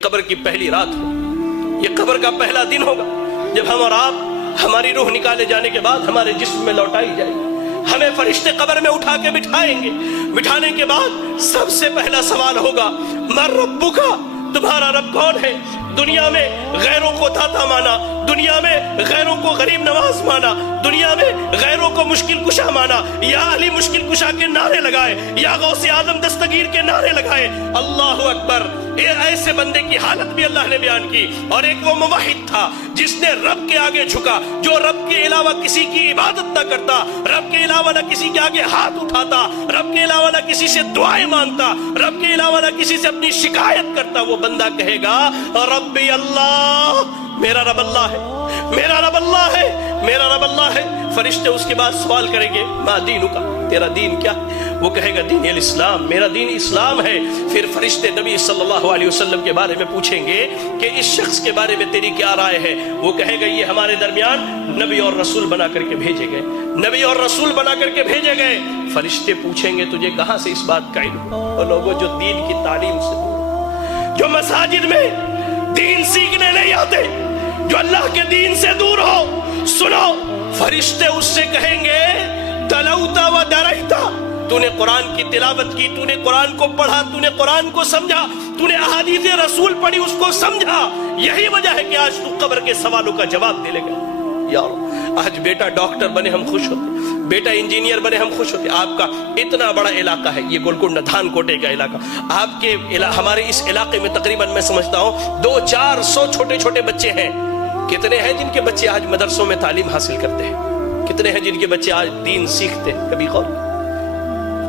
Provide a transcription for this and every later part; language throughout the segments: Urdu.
قبر کی پہلی رات ہو، یہ قبر کا پہلا دن ہوگا جب ہم اور آپ ہماری روح نکالے جانے کے بعد ہمارے جسم میں لوٹائی جائے گی۔ ہمیں فرشتے قبر میں اٹھا کے بٹھائیں گے۔ بٹھانے کے بعد سب سے پہلا سوال ہوگا من ربک، تمہارا رب کون ہے؟ دنیا میں غیروں کو داتا مانا، دنیا میں غیروں کو غریب نواز مانا، دنیا میں غیروں کو مشکل کشا مانا، یا علی مشکل کشا کے نعرے لگائے، یا غوث اعظم دستگیر کے نعرے لگائے۔ اللہ اکبر! ایسے بندے کی حالت بھی اللہ نے بیان کی۔ اور ایک وہ موحد تھا جس نے رب کے آگے جھکا، جو رب کے علاوہ کسی کی عبادت نہ کرتا، رب کے علاوہ نہ کسی کے آگے ہاتھ اٹھاتا، رب کے علاوہ نہ کسی سے دعائیں مانگتا، رب کے علاوہ نہ کسی سے اپنی شکایت کرتا۔ وہ بندہ کہے گا ربی اللہ، میرا رب اللہ ہے، میرا رب اللہ ہے، میرا رب اللہ ہے۔ فرشتے اس کے بعد سوال کریں گے ما دینک، تیرا دین کیا ہے؟ وہ کہے گا دین الاسلام، میرا دین اسلام ہے۔ پھر فرشتے نبی صلی اللہ علیہ وسلم کے بارے میں پوچھیں گے کہ اس شخص کے بارے میں تیری کیا رائے ہے؟ وہ کہے گا یہ ہمارے درمیان نبی اور رسول بنا کر کے بھیجے گئے، نبی اور رسول بنا کر کے بھیجے گئے۔ فرشتے پوچھیں گے تجھے کہاں سے اس بات کا علم؟ وہ لوگوں جو دین کی تعلیم سے دور، جو مساجد میں دین سیکھنے نہیں آتے، جو اللہ کے دین سے دور ہو، سنو، فرشتے اس سے کہیں گے تلوتا و درائتا، تو نے قرآن کی تلاوت کی، تو نے قرآن کو پڑھا، تو نے قرآن کو سمجھا، تو نے احادیث رسول پڑھی، اس کو سمجھا۔ یہی وجہ ہے کہ آج تو قبر کے سوالوں کا جواب دے لے گا۔ یار آج بیٹا ڈاکٹر بنے ہم خوش ہوتے، بیٹا انجینئر بنے ہم خوش ہوتے۔ آپ کا اتنا بڑا علاقہ ہے یہ گولکنڈہ دھان کوٹے کا علاقہ، آپ کے ہمارے اس علاقے میں تقریباً میں سمجھتا ہوں 200-400 چھوٹے چھوٹے بچے ہیں۔ کتنے ہیں جن کے بچے آج مدرسوں میں تعلیم حاصل کرتے ہیں؟ کتنے ہیں جن کے بچے آج دین سیکھتے ہیں؟ کبھی غور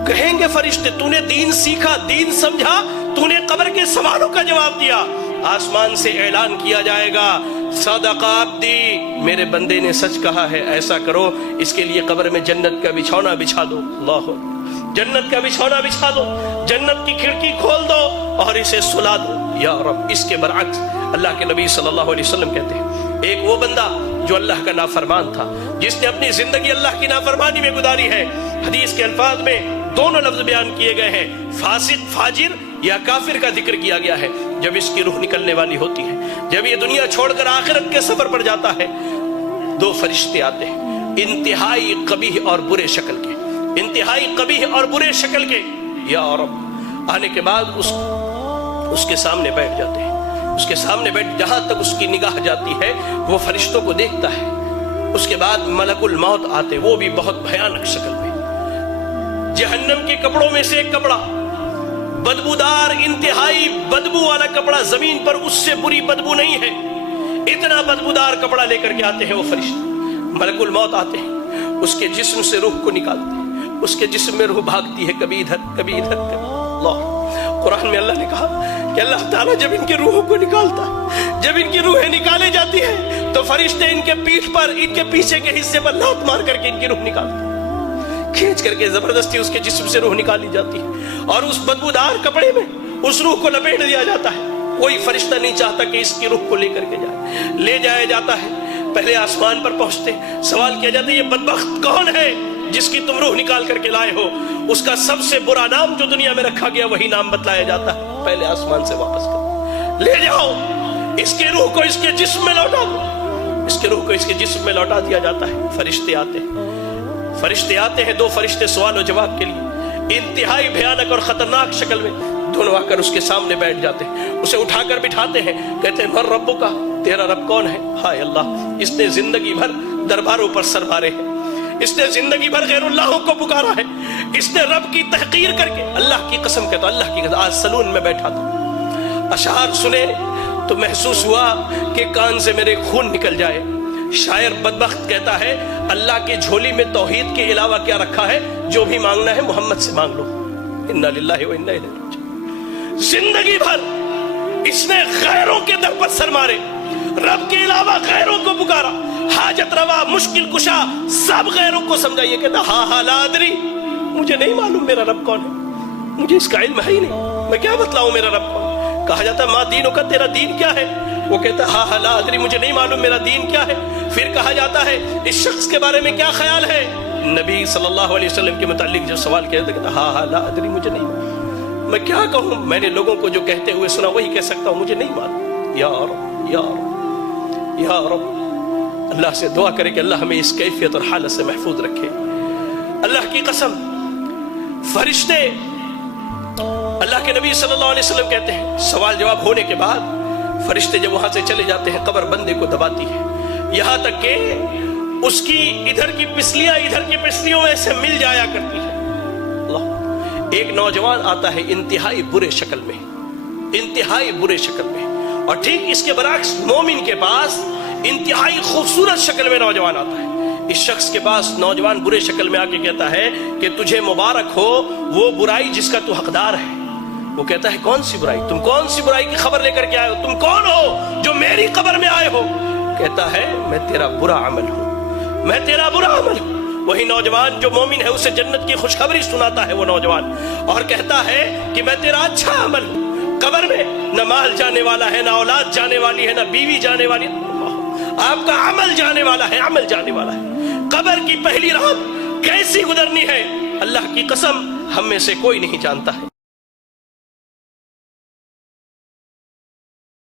کہیں گے فرشتے تو نے دین سیکھا، دین سمجھا، تو نے قبر کے سوالوں کا جواب دیا۔ آسمان سے اعلان کیا جائے گا صدق عبدی، میرے بندے نے سچ کہا ہے، ایسا کرو اس کے لیے قبر میں جنت کا بچھونا بچھا دو۔ اللہ، جنت کا بچھونا بچھا دو، جنت کی کھڑکی کھول دو اور اسے سلا دو۔ یا رب! اس کے برعکس اللہ کے نبی صلی اللہ علیہ وسلم کہتے ہیں ایک وہ بندہ جو اللہ کا نافرمان تھا، جس نے اپنی زندگی اللہ کی نافرمانی میں گزاری ہے۔ حدیث کے الفاظ میں دونوں لفظ بیان کیے گئے ہیں، فاسق، فاجر یا کافر کا ذکر کیا گیا ہے۔ جب اس کی روح نکلنے والی ہوتی ہے، جب یہ دنیا چھوڑ کر آخرت کے سفر پر جاتا ہے، دو فرشتے آتے ہیں انتہائی قبیح اور برے شکل کے، انتہائی قبیح اور برے شکل کے۔ یا رب! آنے کے بعد اس کے سامنے بیٹھ جاتے ہیں، اس کے سامنے بیٹھ، جہاں تک اس کی نگاہ جاتی ہے وہ فرشتوں کو دیکھتا ہے۔ اس کے بعد ملک الموت آتے، وہ بھی بہت بھیانک شکل میں، جہنم کے کپڑوں میں سے ایک کپڑا، بدبودار، انتہائی بدبو والا کپڑا، زمین پر اس سے بری بدبو نہیں ہے، اتنا بدبودار کپڑا لے کر کے آتے ہیں وہ فرشتے۔ ملک الموت آتے ہیں، اس کے جسم سے روح کو نکالتے ہیں، اس کے جسم میں روح بھاگتی ہے، کبھی ادھر کبھی ادھر کبھی۔ اللہ، قرآن میں اللہ نے کہا کہ اللہ تعالیٰ جب ان کی روحوں کو نکالتا ہے، جب ان کی روحیں نکالے جاتی ہیں تو فرشتے ان کے پیٹھ پر، ان کے پیچھے کے حصے پر لات مار کر کے ان کی روح نکالتے ہیں، کھینچ کر کے زبردستی اس کے جسم سے روح نکالی جاتی ہے اور اس بدبودار کپڑے میں اس روح کو لپیٹ دیا جاتا ہے۔ کوئی فرشتہ نہیں چاہتا کہ اس کی روح کو لے کر کے جائے، لے جایا جاتا ہے۔ پہلے آسمان پر پہنچتے سوال کیا جاتا ہے یہ بدبخت کون ہے جس کی تم روح نکال کر کے لائے ہو؟ اس کا سب سے برا نام جو دنیا میں رکھا گیا وہی نام بتلایا جاتا ہے۔ پہلے آسمان سے واپس کر لے جاؤ، اس کی روح کو اس کے جسم میں لوٹا دو، اس کی روح کو اس کے جسم میں لوٹا دیا جاتا ہے۔ فرشتے آتے ہیں، فرشتے آتے ہیں، دو فرشتے سوال و جواب کے لیے انتہائی بھیانک اور خطرناک شکل میں دونوں آ کر اس کے سامنے بیٹھ جاتے ہیں، اسے اٹھا کر بٹھاتے ہیں، کہتے ہیں من ربک، تیرا رب کون ہے؟ ہائے اللہ! اس نے زندگی بھر درباروں پر سر مارے ہیں، اس نے زندگی بھر غیر اللہ کو پکارا ہے، اس نے رب کی تحقیر کر کے، اللہ کی قسم کہتا ہوں، اللہ کی قسم، آج سلون میں بیٹھا تھا، اشعار سنے تو محسوس ہوا کہ کان سے میرے خون نکل جائے۔ شاعر بدبخت کہتا ہے اللہ کی جھولی میں توحید کے علاوہ کیا رکھا ہے؟ جو بھی مانگنا ہے محمد سے مانگ لو۔ انا للہ و انا الیہ راجعون۔ زندگی بھر اس نے غیروں کے در پر سر مارے، رب کے علاوہ غیروں کو پکارا، حاجت روا، مشکل کشا، سب غیروں کو سمجھا۔ یہ کہتا ہاں لا ادری، مجھے نہیں معلوم میرا رب کون ہے، مجھے اس کا علم ہے ہی نہیں، میں کیا بتلاؤں میرا رب کون ہے۔ کہا جاتا ما دینک، تیرا دین کیا ہے؟ وہ کہتا ہاں لا ادری، مجھے نہیں معلوم میرا دین کیا ہے۔ پھر کہا جاتا ہے اس شخص کے بارے میں کیا خیال ہے؟ نبی صلی اللہ علیہ وسلم کے متعلق جو سوال کیا جاتا ہے، کہتا ہاں لا ادری، مجھے نہیں معلوم، میں کیا کہوں؟ میں نے لوگوں کو جو کہتے ہوئے سنا وہی کہہ سکتا ہوں، مجھے نہیں معلوم۔ یا رب یا رب یا رب، اللہ سے دعا کرے کہ اللہ ہمیں اس کیفیت اور حالت سے محفوظ رکھے۔ اللہ کی قسم، فرشتے، اللہ کے نبی صلی اللہ علیہ وسلم کہتے ہیں سوال جواب ہونے کے بعد فرشتے جب وہاں سے چلے جاتے ہیں قبر بندے کو دباتی ہے، یہاں تک کہ اس کی ادھر کی پسلیاں ادھر کی پسلیوں میں سے مل جایا کرتی ہے۔ اللہ، ایک نوجوان آتا ہے انتہائی برے شکل میں، انتہائی برے شکل میں، اور ٹھیک اس کے برعکس مومن کے پاس انتہائی خوبصورت شکل میں نوجوان آتا ہے۔ اس شخص کے پاس نوجوان برے شکل میں آ کے کہتا ہے کہ تجھے مبارک ہو وہ برائی جس کا تو حقدار ہے۔ وہ کہتا ہے کون سی برائی؟ تم کون سی برائی کی خبر لے کر کے آئے ہو؟ تم کون ہو جو میری قبر میں آئے ہو؟ کہتا ہے میں تیرا برا عمل ہوں، میں تیرا برا عمل ہوں۔ وہی نوجوان جو مومن ہے اسے جنت کی خوشخبری سناتا ہے وہ نوجوان، اور کہتا ہے کہ میں تیرا اچھا عمل ہوں۔ قبر میں نہ مال جانے والا ہے، نہ اولاد جانے والی ہے، نہ بیوی جانے والی ہے، آپ کا عمل جانے والا ہے، عمل جانے والا ہے۔ قبر کی پہلی رات کیسی گزرنی ہے اللہ کی قسم ہم میں سے کوئی نہیں جانتا ہے۔